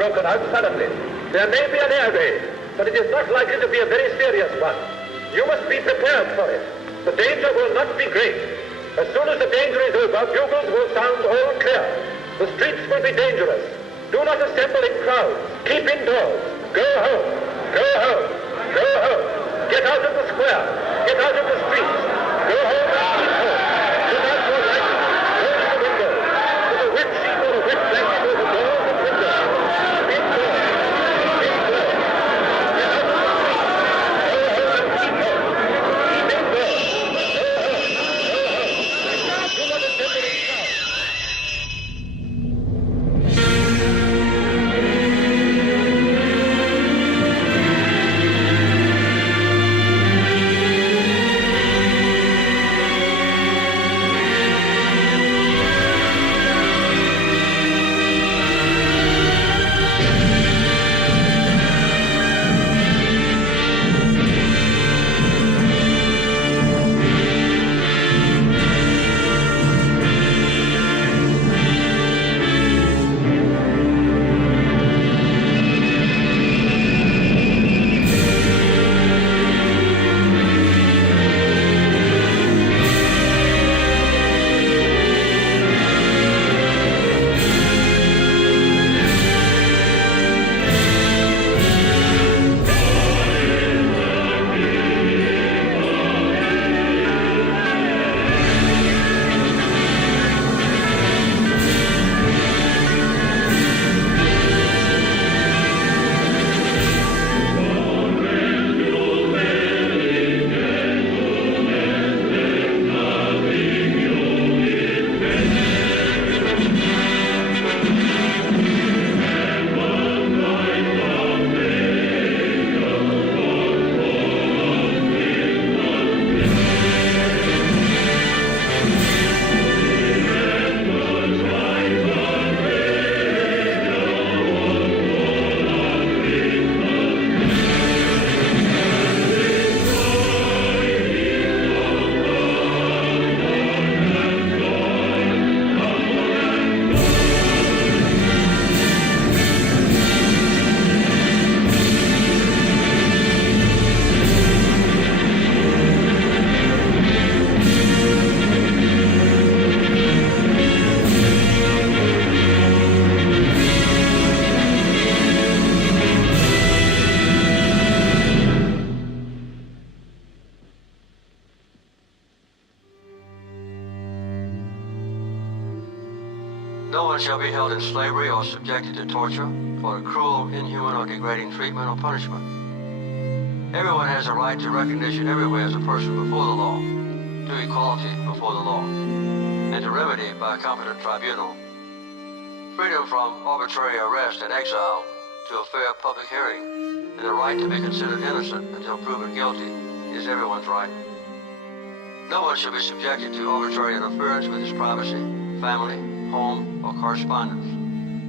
broken out suddenly. There may be an air raid, but it is not likely to be a very serious one. You must be prepared for it. The danger will not be great. As soon as the danger is over, bugles will sound all clear. The streets will be dangerous. Do not assemble in crowds. Keep indoors. Go home. Go home. Go home. Get out of the square. Get out of the streets. Go home and keep home. Put out your lights. Close the windows. Put a wet sheet or a wet blanket over doors and windows. Indoors. Indoors. Get out of the streets. Go home and keep home. Keep indoors. Go home. Go home. Do not assemble in crowds. No one shall be held in slavery or subjected to torture for cruel, inhuman, or degrading treatment or punishment. Everyone has a right to recognition everywhere as a person before the law, to equality before the law, and to remedy by a competent tribunal. Freedom from arbitrary arrest and exile to a fair public hearing, and the right to be considered innocent until proven guilty is everyone's right. No one shall be subjected to arbitrary interference with his privacy, family, home, or correspondence,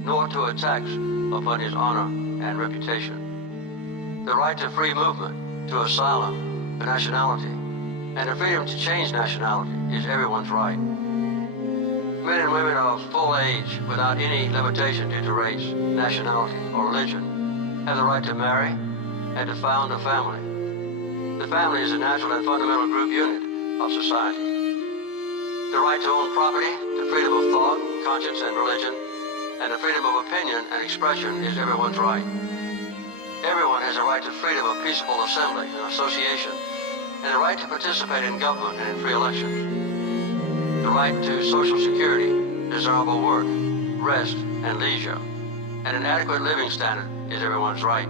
nor to attacks upon his honor and reputation. The right to free movement, to asylum, to nationality, and the freedom to change nationality is everyone's right. Men and women of full age, without any limitation due to race, nationality, or religion, have the right to marry and to found a family. The family is a natural and fundamental group unit of society. The right to own property, the freedom of thought, conscience, and religion, and the freedom of opinion and expression is everyone's right. Everyone has a right to freedom of peaceable assembly and association, and the right to participate in government and in free elections. The right to social security, desirable work, rest, and leisure, and an adequate living standard is everyone's right.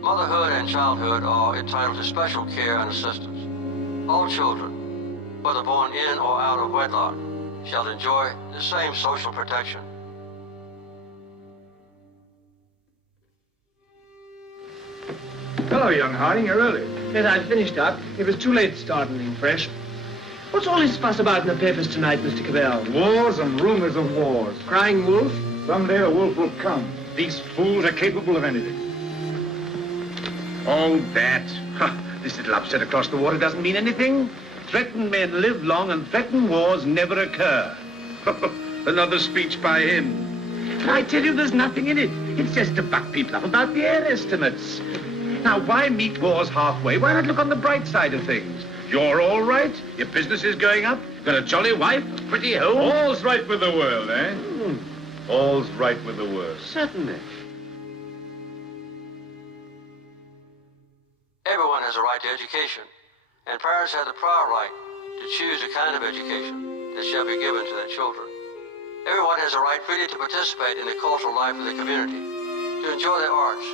Motherhood and childhood are entitled to special care and assistance. All children, whether born in or out of wedlock, shall enjoy the same social protection. Hello, young Harding. You're early. Yes, I finished up. It was too late to start anything fresh. What's all this fuss about in the papers tonight, Mr. Cavell? Wars and rumors of wars. Crying wolf? Someday the wolf will come. These fools are capable of anything. Oh, that. This little upset across the water doesn't mean anything. Threatened men live long and threatened wars never occur. Another speech by him. I tell you, there's nothing in it. It's just to buck people up about the air estimates. Now, why meet wars halfway? Why not look on the bright side of things? You're all right. Your business is going up. Got a jolly wife, a pretty home. All's right with the world, eh? All's right with the world. Certainly. Everyone has a right to education, and parents have the prior right to choose the kind of education that shall be given to their children. Everyone has a right freely to participate in the cultural life of the community, to enjoy the arts,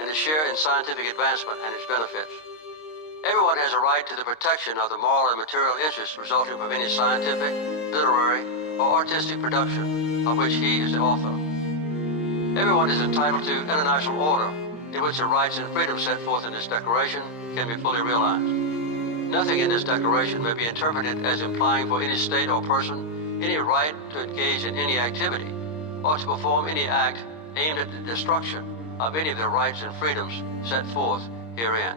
and to share in scientific advancement and its benefits. Everyone has a right to the protection of the moral and material interests resulting from any scientific, literary, or artistic production of which he is the author. Everyone is entitled to international order in which the rights and freedoms set forth in this declaration can be fully realized. Nothing in this declaration may be interpreted as implying for any state or person any right to engage in any activity or to perform any act aimed at the destruction of any of the rights and freedoms set forth herein.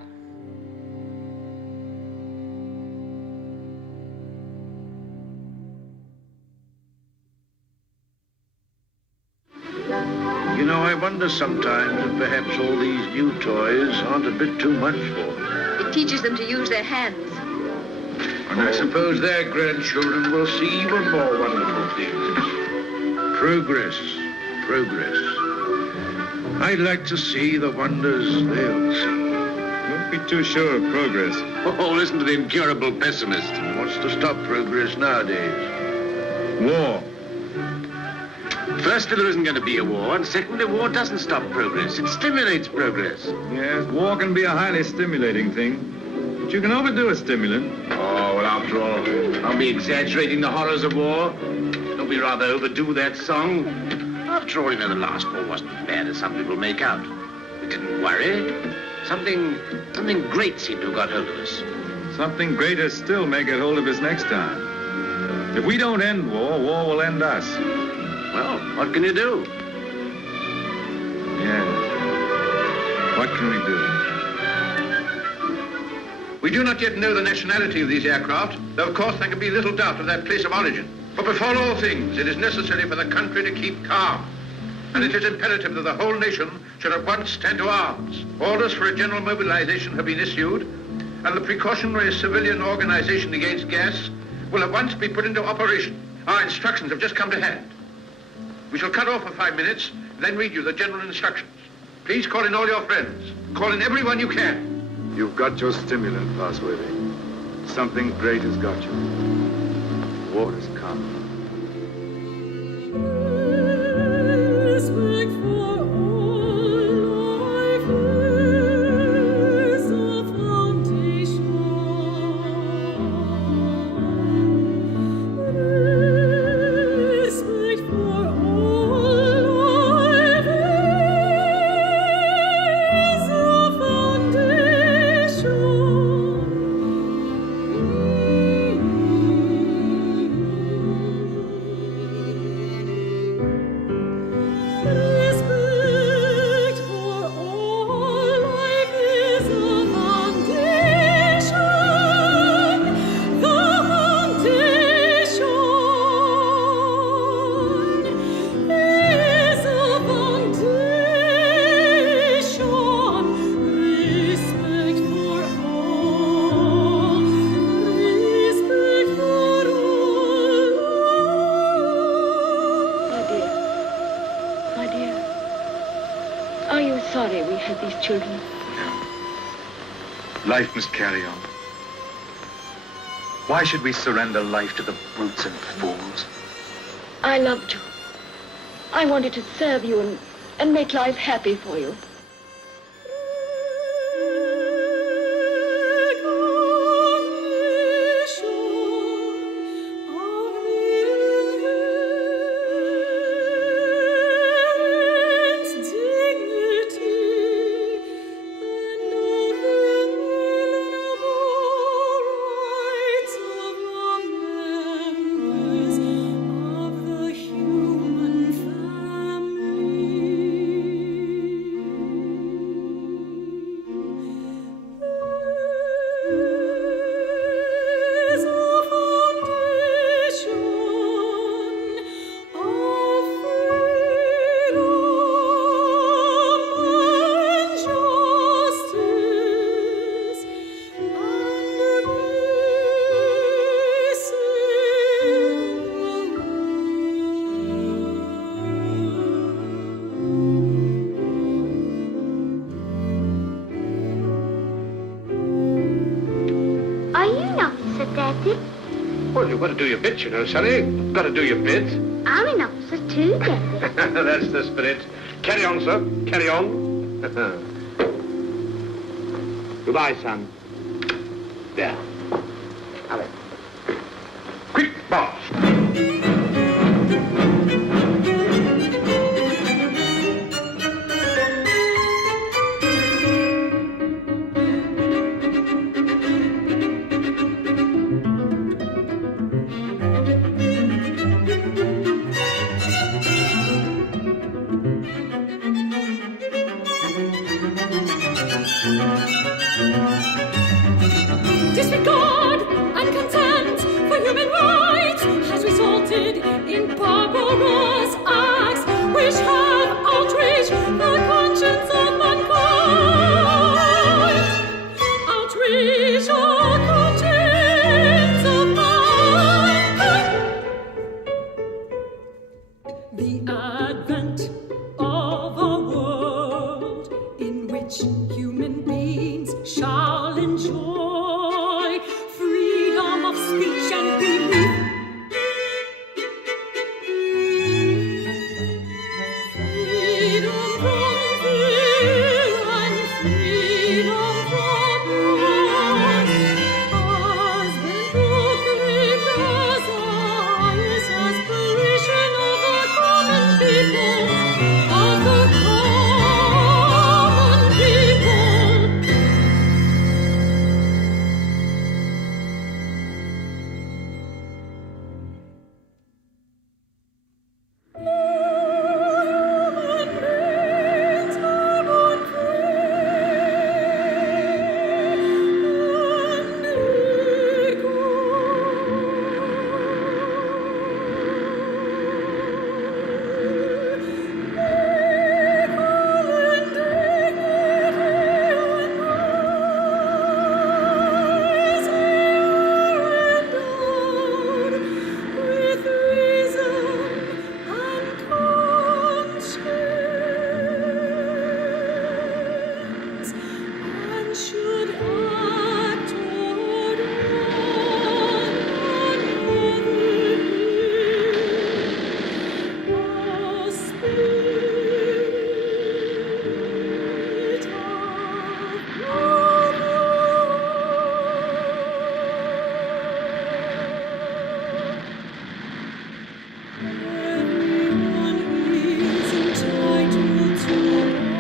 You know, I wonder sometimes if perhaps all these new toys aren't a bit too much for them. It teaches them to use their hands. And I suppose their grandchildren will see even more wonderful things. Progress, progress. I'd like to see the wonders they'll see. Don't be too sure of progress. Oh, listen to the incurable pessimist. What's to stop progress nowadays? War. Firstly, there isn't going to be a war, and secondly, war doesn't stop progress. It stimulates progress. Yes, war can be a highly stimulating thing, but you can overdo a stimulant. Oh, well, after all, I'll be exaggerating the horrors of war. Don't we rather overdo that song? After all, you know, the last war wasn't as bad as some people make out. We didn't worry. Something great seemed to have got hold of us. Something greater still may get hold of us next time. If we don't end war, war will end us. Well, what can you do? Yes. What can we do? We do not yet know the nationality of these aircraft, though of course there can be little doubt of their place of origin. But before all things, it is necessary for the country to keep calm. And it is imperative that the whole nation should at once stand to arms. Orders for a general mobilization have been issued, and the precautionary civilian organization against gas will at once be put into operation. Our instructions have just come to hand. We shall cut off for 5 minutes, then read you the general instructions. Please call in all your friends. Call in everyone you can. You've got your stimulant, Pasworthy. Something great has got you. War has come. Children. Life must carry on. Why should we surrender life to the brutes and fools? I loved you. I wanted to serve you and make life happy for you. Well, you've got to do your bit, you know, Sonny. Got to do your bit. I'm an officer too, Daddy. That's the spirit. Carry on, sir. Carry on. Goodbye, son. There. Have it. Quick, boss. Disregard and contempt for human rights has resulted in barbarous acts which have outraged the conscience of mankind. Outrage the conscience of mankind. The advent of a world in which human beings shall enjoy freedom of speech and belief. Freedom from fear and freedom from wrong has been proclaimed as the highest aspiration of the common people, of the common people. With reason and conscience, and should act toward one another a spirit of Everyone is entitled to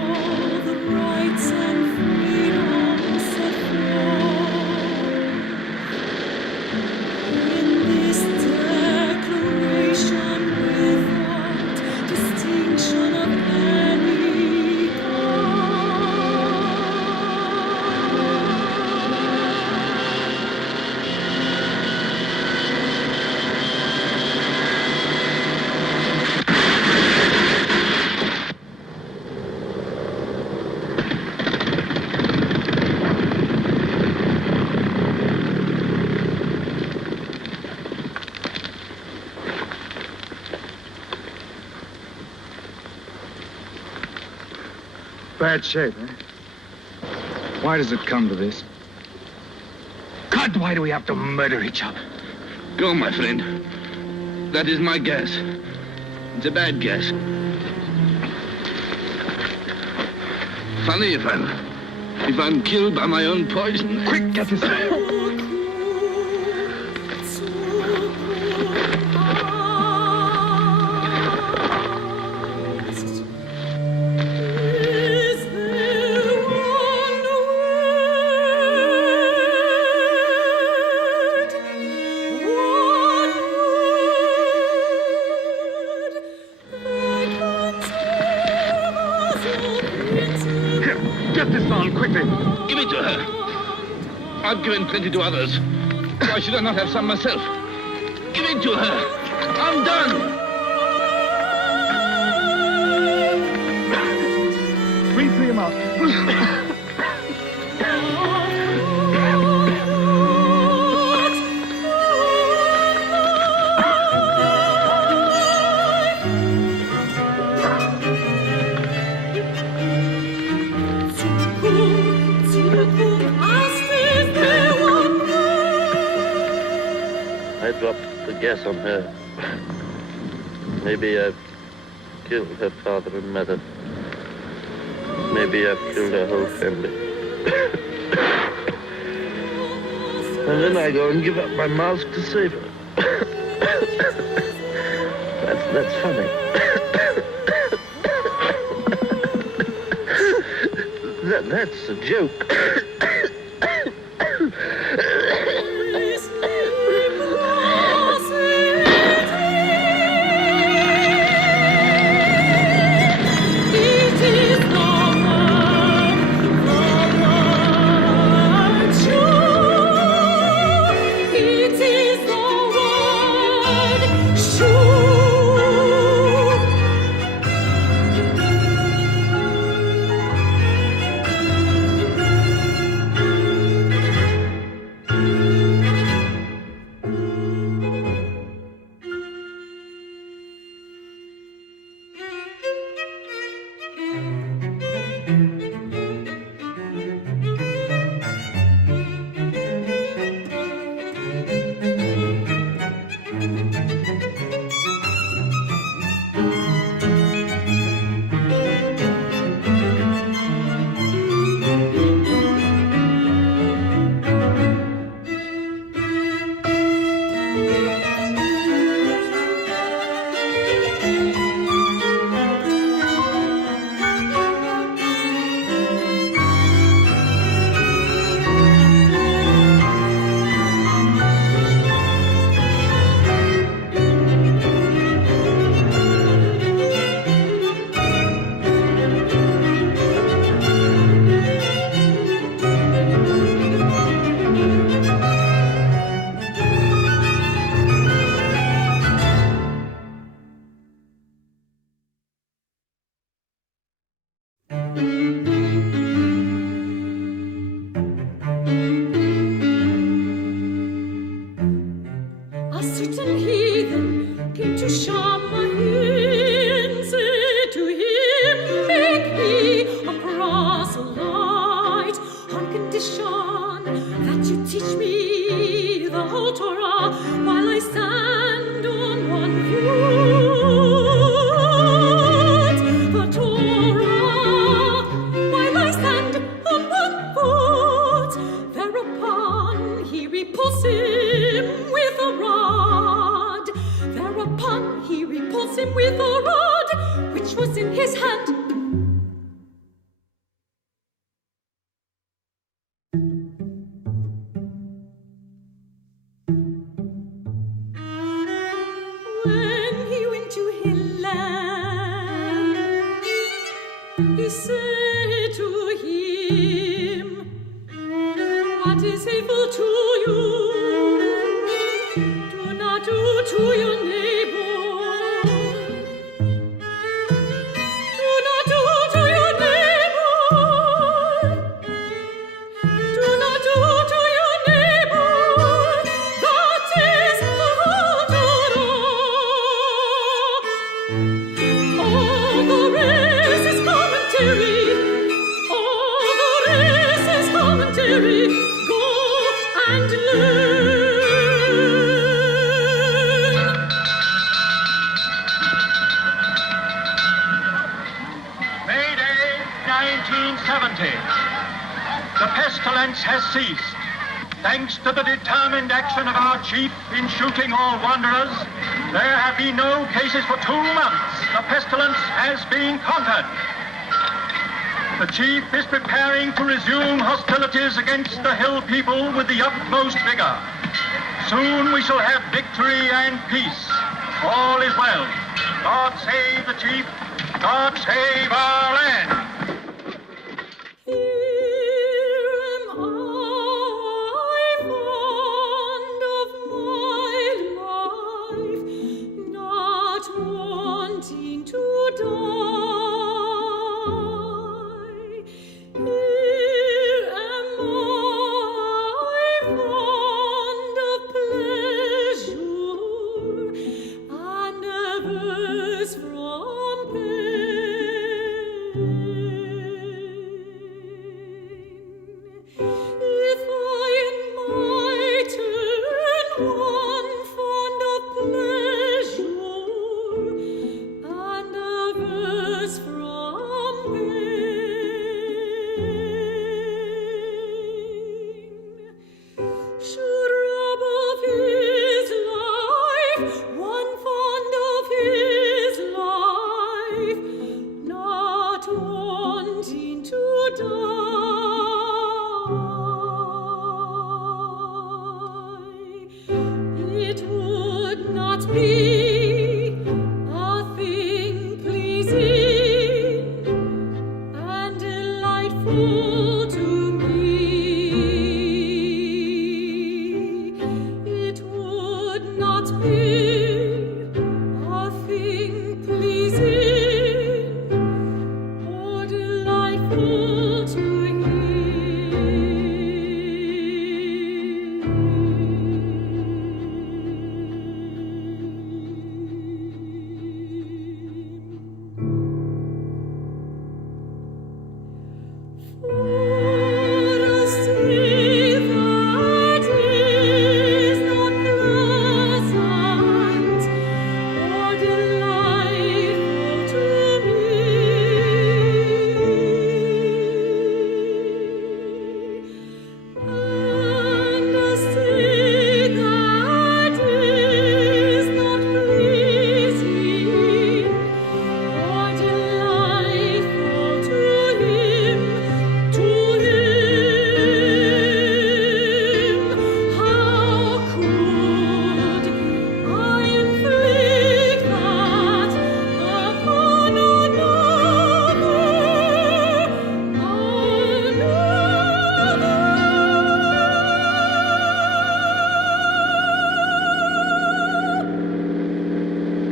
all the rights and freedoms set forth in this declaration without distinction of any Bad shape, eh? Why does it come to this? God, why do we have to murder each other? Go, my friend. That is my guess. It's a bad guess. Funny if I'm killed by my own poison. Quick, get this man. Is there one word that can save us all principle? Here, get this man quickly. Give it to her. I've given plenty to others. Why should I not have some myself? Give it to her. I'm done. We free him out. I dropped the gas on her. Maybe I've killed her father and mother. Maybe I've killed her whole family. And then I go and give up my mask to save her. That's funny. That's a joke. Thanks to the determined action of our chief in shooting all wanderers, there have been no cases for 2 months. The pestilence has been conquered. The chief is preparing to resume hostilities against the hill people with the utmost vigor. Soon we shall have victory and peace. All is well. God save the chief. God save our land. From pain. be a thing pleasing and delightful to me. It would not be a thing pleasing or delightful to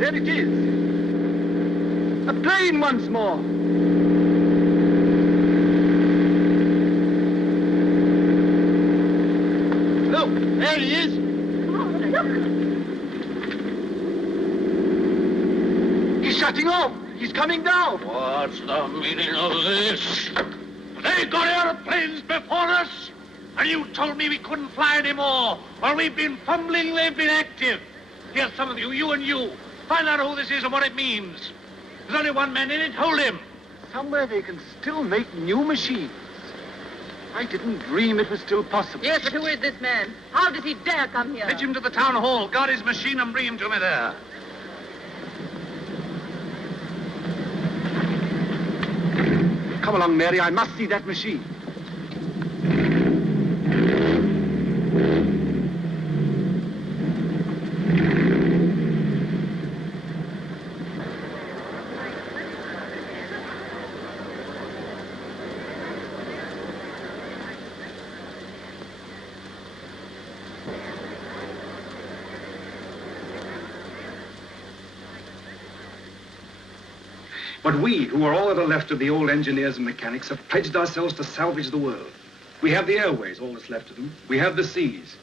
There it is. A plane once more. Look, there he is. He's shutting off. He's coming down. What's the meaning of this? They got airplanes before us, and you told me we couldn't fly anymore. While we've been fumbling, they've been active. Here's some of you, you and you. Find out who this is and what it means. There's only one man in it. Hold him. Somewhere they can still make new machines. I didn't dream it was still possible. Yes, but who is this man? How does he dare come here? Fetch him to the town hall. Guard his machine and bring him to me there. Come along, Mary. I must see that machine. But we, who are all that are left of the old engineers and mechanics, have pledged ourselves to salvage the world. We have the airways, all that's left of them. We have the seas.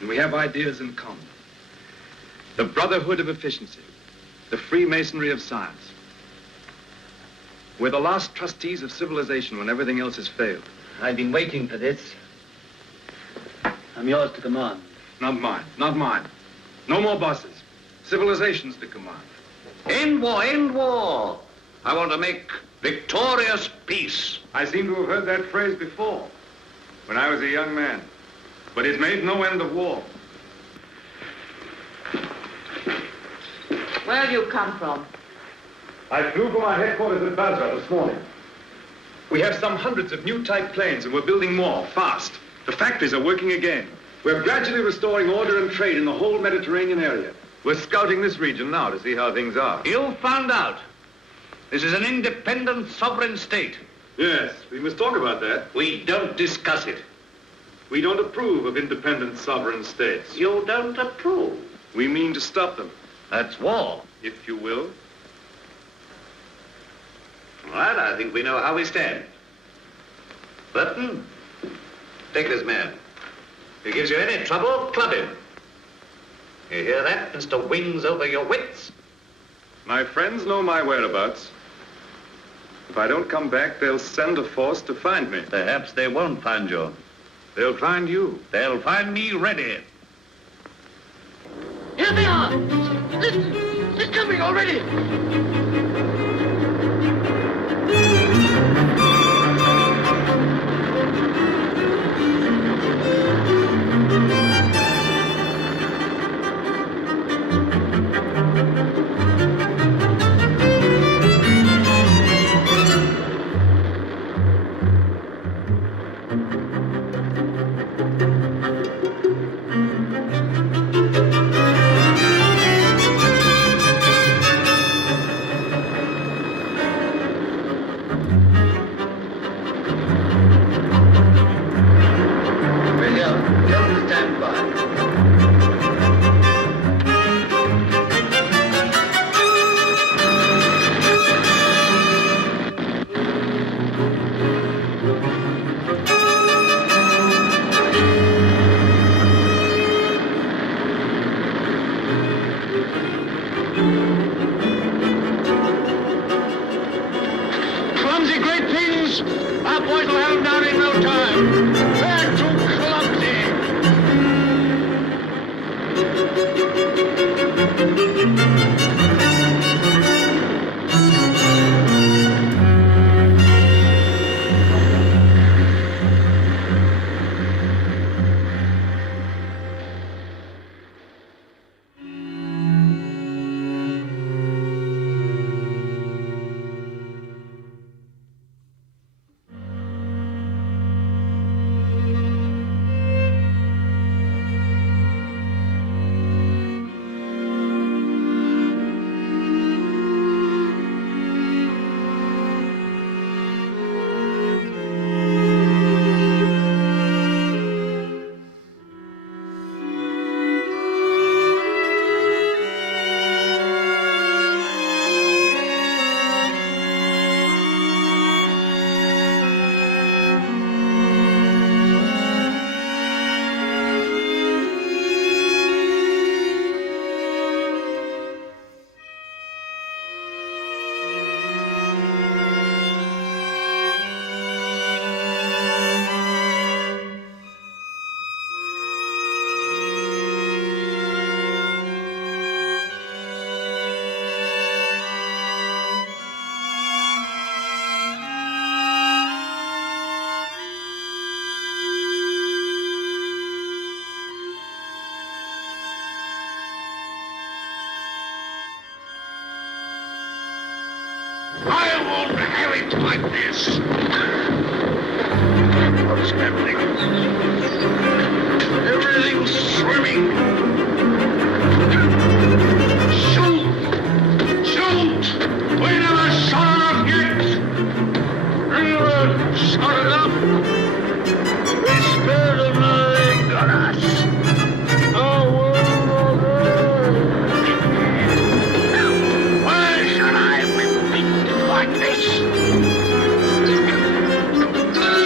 And we have ideas in common. The brotherhood of efficiency. The Freemasonry of science. We're the last trustees of civilization when everything else has failed. I've been waiting for this. I'm yours to command. Not mine. Not mine. No more bosses. Civilization's to command. End war, end war. I want to make victorious peace. I seem to have heard that phrase before, when I was a young man. But it made no end of war. Where have you come from? I flew from our headquarters at Basra this morning. We have some hundreds of new type planes, and we're building more, fast. The factories are working again. We're gradually restoring order and trade in the whole Mediterranean area. We're scouting this region now to see how things are. You found out. This is an independent sovereign state. Yes, we must talk about that. We don't discuss it. We don't approve of independent sovereign states. You don't approve. We mean to stop them. That's war. If you will. All right, I think we know how we stand. Burton, take this man. If he gives you any trouble, club him. You hear that, Mr. Wings over your wits? My friends know my whereabouts. If I don't come back, they'll send a force to find me. Perhaps they won't find you. They'll find you. They'll find me ready. Here they are! It's coming already! Clumsy great things! Our boys will have them down in no time. They're too clumsy. I won't have it like this. What's happening? Everything's swimming. Shoot! Shoot! We never shot enough yet. We never shot enough. We spared another got us. Oh, why should I be beaten like this?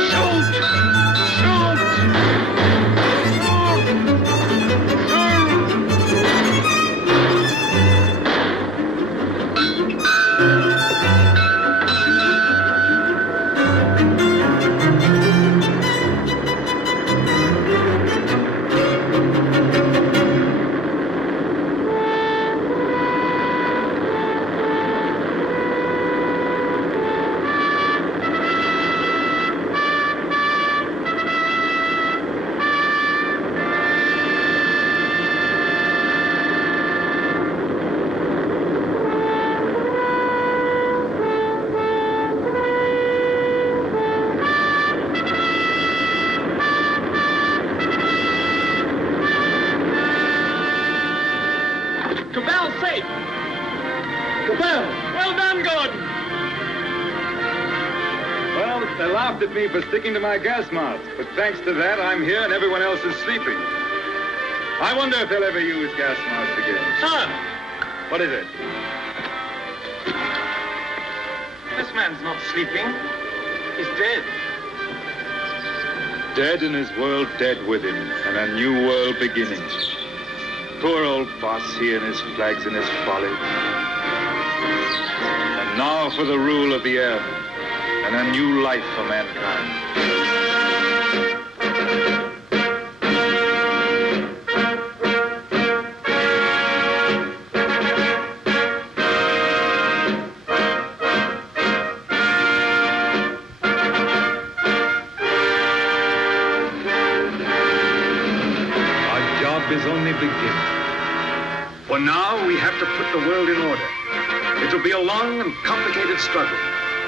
Shoot! Shoot! Cabell's safe. Cabell, well done, Gordon. Well, they laughed at me for sticking to my gas mask, but thanks to that, I'm here and everyone else is sleeping. I wonder if they'll ever use gas masks again. Sir, What is it? this man's not sleeping. He's dead. Dead and his world dead with him, and a new world beginning. Poor old boss, he and his flags and his folly. And now for the rule of the air, and a new life for mankind. Is only beginning. For now, we have to put the world in order. It will be a long and complicated struggle,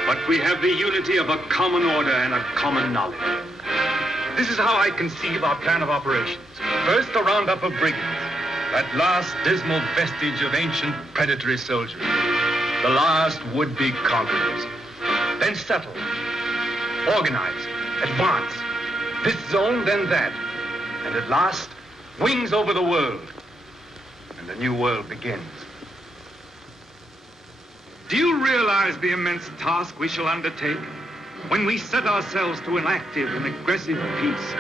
but we have the unity of a common order and a common knowledge. This is how I conceive our plan of operations. First, a roundup of brigands, that last dismal vestige of ancient predatory soldiery, the last would-be conquerors. Then settle, organize, advance, this zone, then that, and at last, wings over the world, and a new world begins. Do you realize the immense task we shall undertake when we set ourselves to an active and aggressive peace?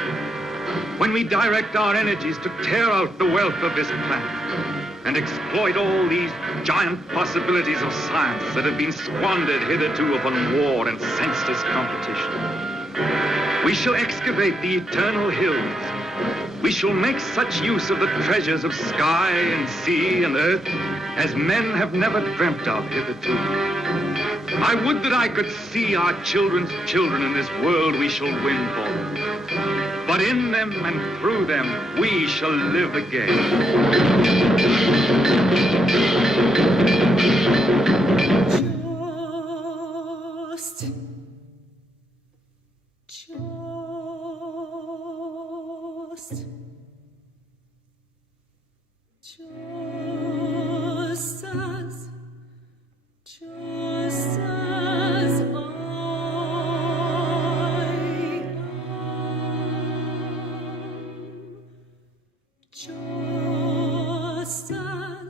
When we direct our energies to tear out the wealth of this planet and exploit all these giant possibilities of science that have been squandered hitherto upon war and senseless competition. We shall excavate the eternal hills. We shall make such use of the treasures of sky and sea and earth as men have never dreamt of hitherto. I would that I could see our children's children in this world we shall win for them. But in them and through them, we shall live again. Just as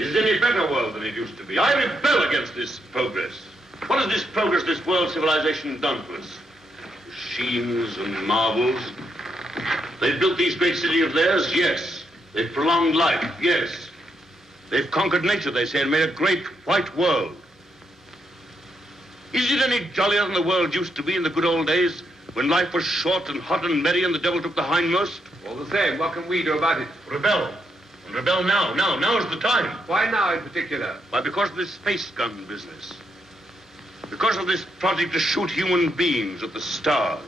Is it any better world than it used to be? I rebel against this progress. What has this progress, this world civilization done to us? Machines and marvels. They've built these great cities of theirs, yes. They've prolonged life, yes. They've conquered nature, they say, and made a great white world. Is it any jollier than the world used to be in the good old days, when life was short and hot and merry and the devil took the hindmost? All the same, what can we do about it? Rebel. And rebel now. Now's the time. Why now in particular? Why, because of this space gun business. Because of this project to shoot human beings at the stars.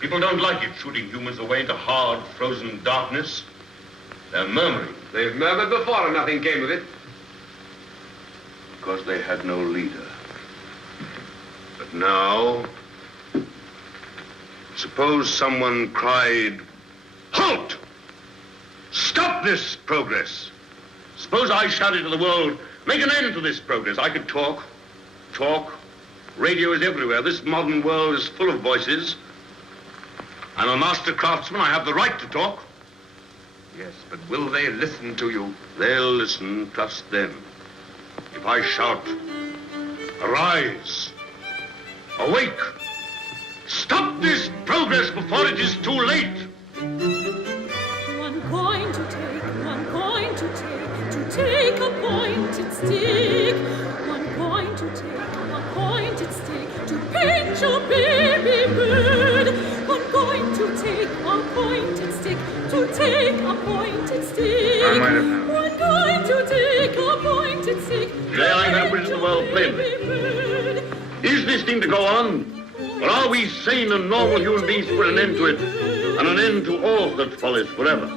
People don't like it, shooting humans away into hard, frozen darkness. They're murmuring. They've murmured before and nothing came of it. Because they had no leader. But now, suppose someone cried, "Halt! Stop this progress!" Suppose I shouted to the world, "Make an end to this progress." I could talk. Radio is everywhere. This modern world is full of voices. I'm a master craftsman. I have the right to talk. Yes, but will they listen to you? They'll listen. Trust them. If I shout, "Arise! Awake! Stop this progress before it is too late!" One coin to take a pointed stick. One coin to take, a pointed stick, to pinch a baby bird. One coin to take a pointed stick, to take a pointed stick. I might have known. One coin to take a pointed stick. Today I'm going to put it to the world plainly. Is this thing to go on? Or are we sane and normal human beings to put an end to it, and an end to all such follies forever?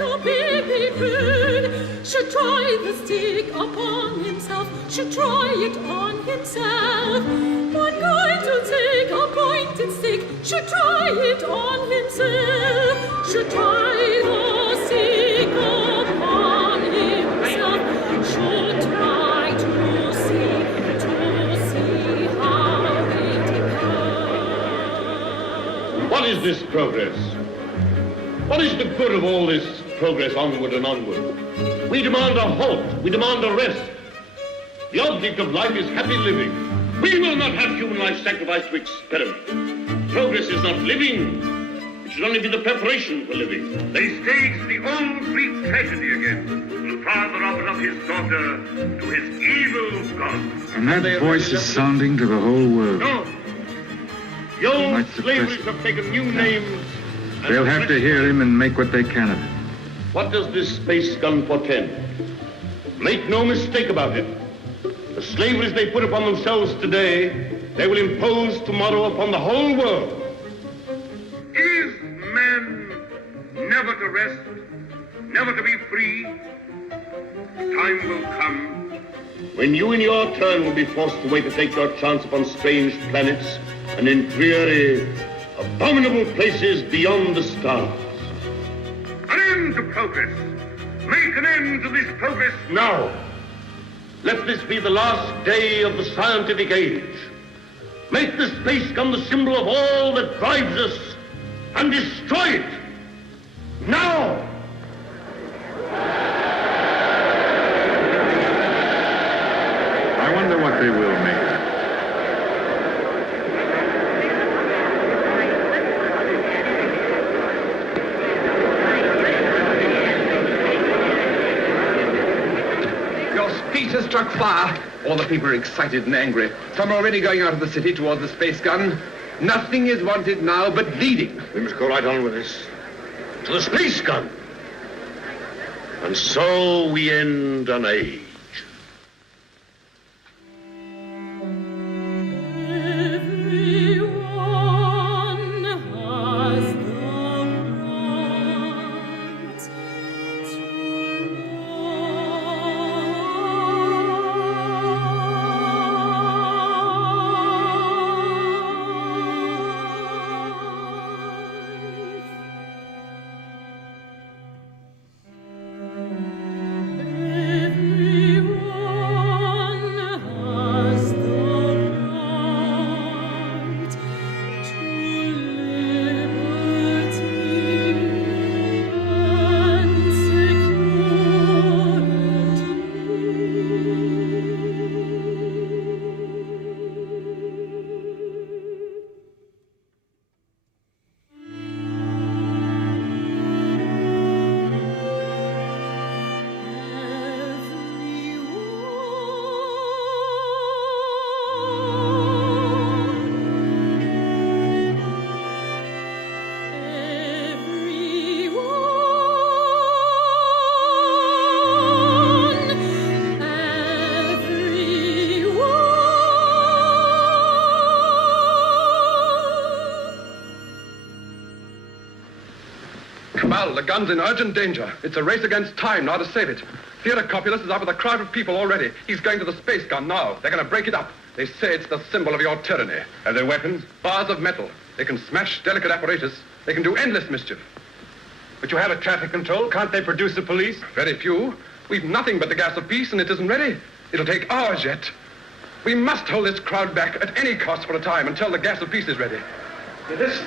A baby bird should try the stick upon himself, should try it on himself. One going to take a pointed stick, should try it on himself, should try the stick upon himself, should try to see how it goes. What is this progress? What is the good of all this progress onward and onward? We demand a halt. We demand a rest. The object of life is happy living. We will not have human life sacrificed to experiment. Progress is not living. It should only be the preparation for living. They staged the old Greek tragedy again. The father offered up his daughter to his evil god. And that voice is sounding to the whole world. No. The old slaveries have taken new names. They'll have to hear him and make what they can of it. What does this space gun portend? Make no mistake about it. The slaveries they put upon themselves today, they will impose tomorrow upon the whole world. Is man never to rest, never to be free? Time will come when you in your turn will be forced away to take your chance upon strange planets and in dreary, abominable places beyond the stars. An end to progress. Make an end to this progress now. Let this be the last day of the scientific age. Make the space gun the symbol of all that drives us and destroy it. Now! I wonder what they will make. Has struck fire. All the people are excited and angry. Some are already going out of the city towards the space gun. Nothing is wanted now but leading. We must go right on with this. To the space gun. And so we end an age. Every Val, the gun's in urgent danger. It's a race against time now to save it. Theodocopulus is up with a crowd of people already. He's going to the space gun now. They're going to break it up. They say it's the symbol of your tyranny. Have they weapons? Bars of metal. They can smash delicate apparatus. They can do endless mischief. But you have a traffic control. Can't they produce the police? Very few. We've nothing but the gas of peace, and it isn't ready. It'll take hours yet. We must hold this crowd back at any cost for a time until the gas of peace is ready. Listen.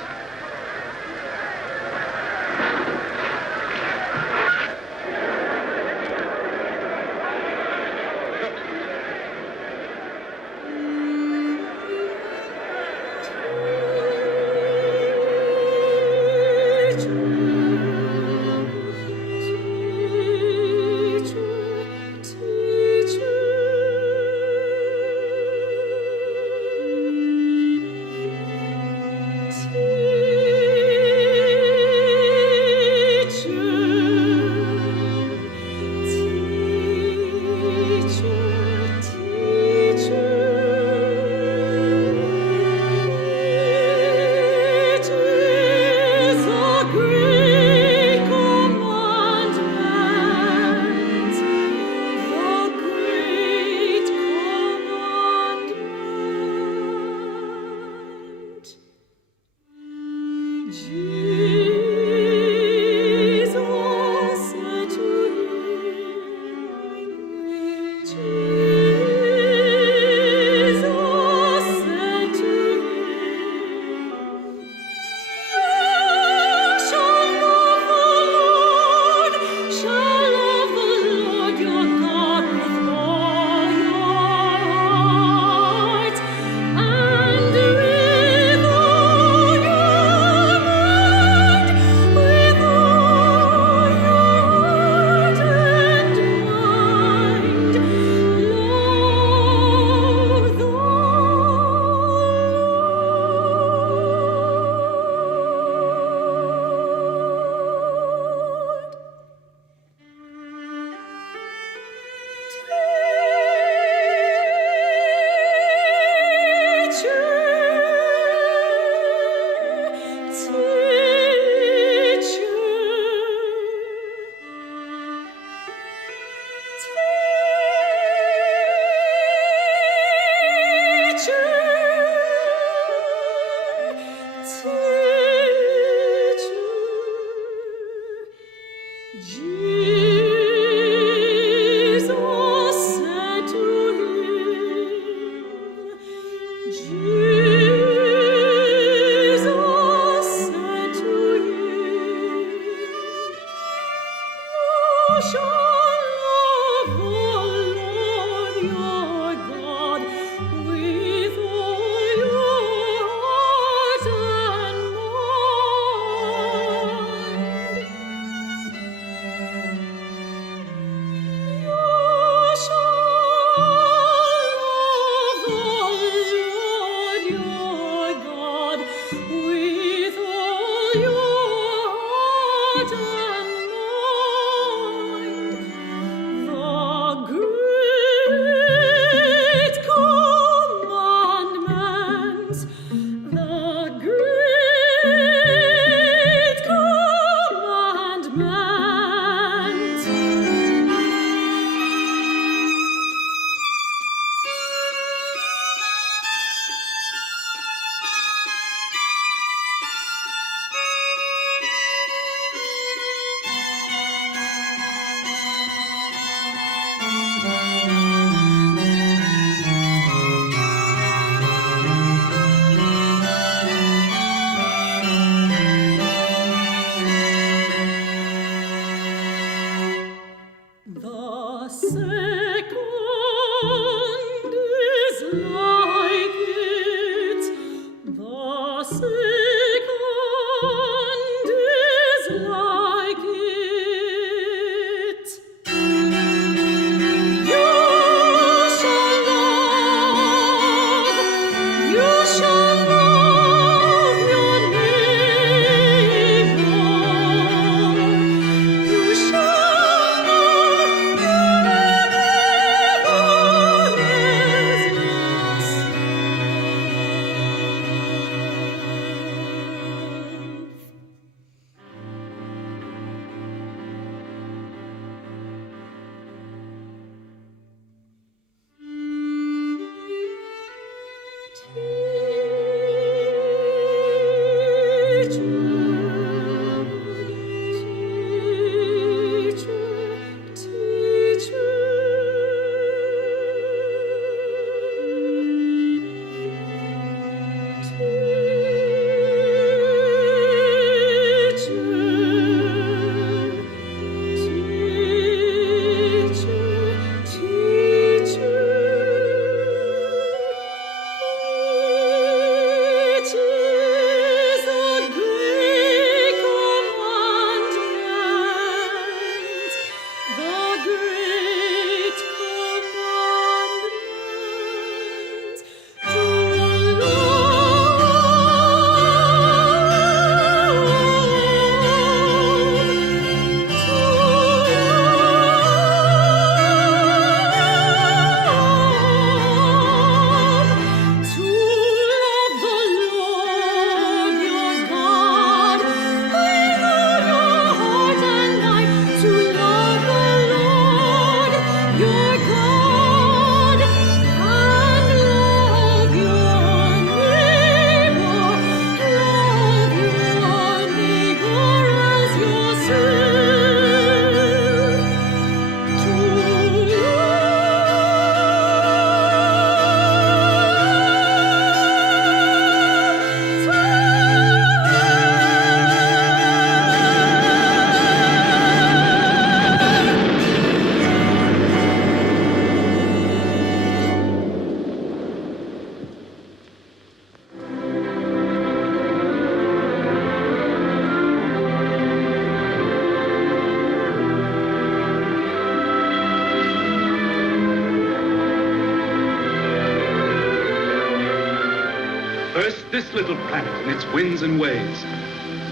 this little planet and its winds and waves,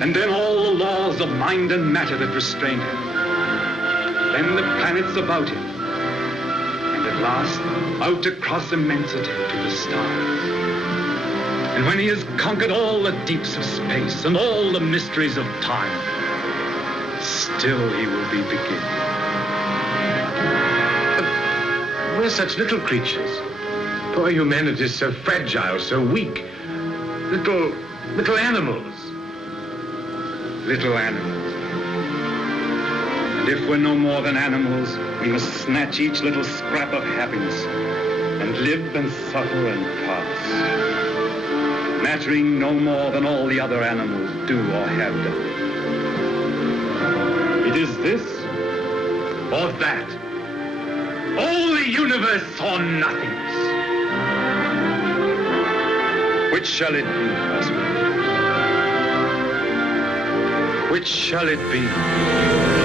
and then all the laws of mind and matter that restrain him. Then the planets about him, and at last out across immensity to the stars. And when he has conquered all the deeps of space and all the mysteries of time, still he will be beginning. We're such little creatures. Poor humanity is so fragile, so weak. Little animals. Little animals. And if we're no more than animals, we must snatch each little scrap of happiness and live and suffer and pass, mattering no more than all the other animals do or have done. It is this or that. All the universe or nothingness. Which shall it be, husband? Which shall it be?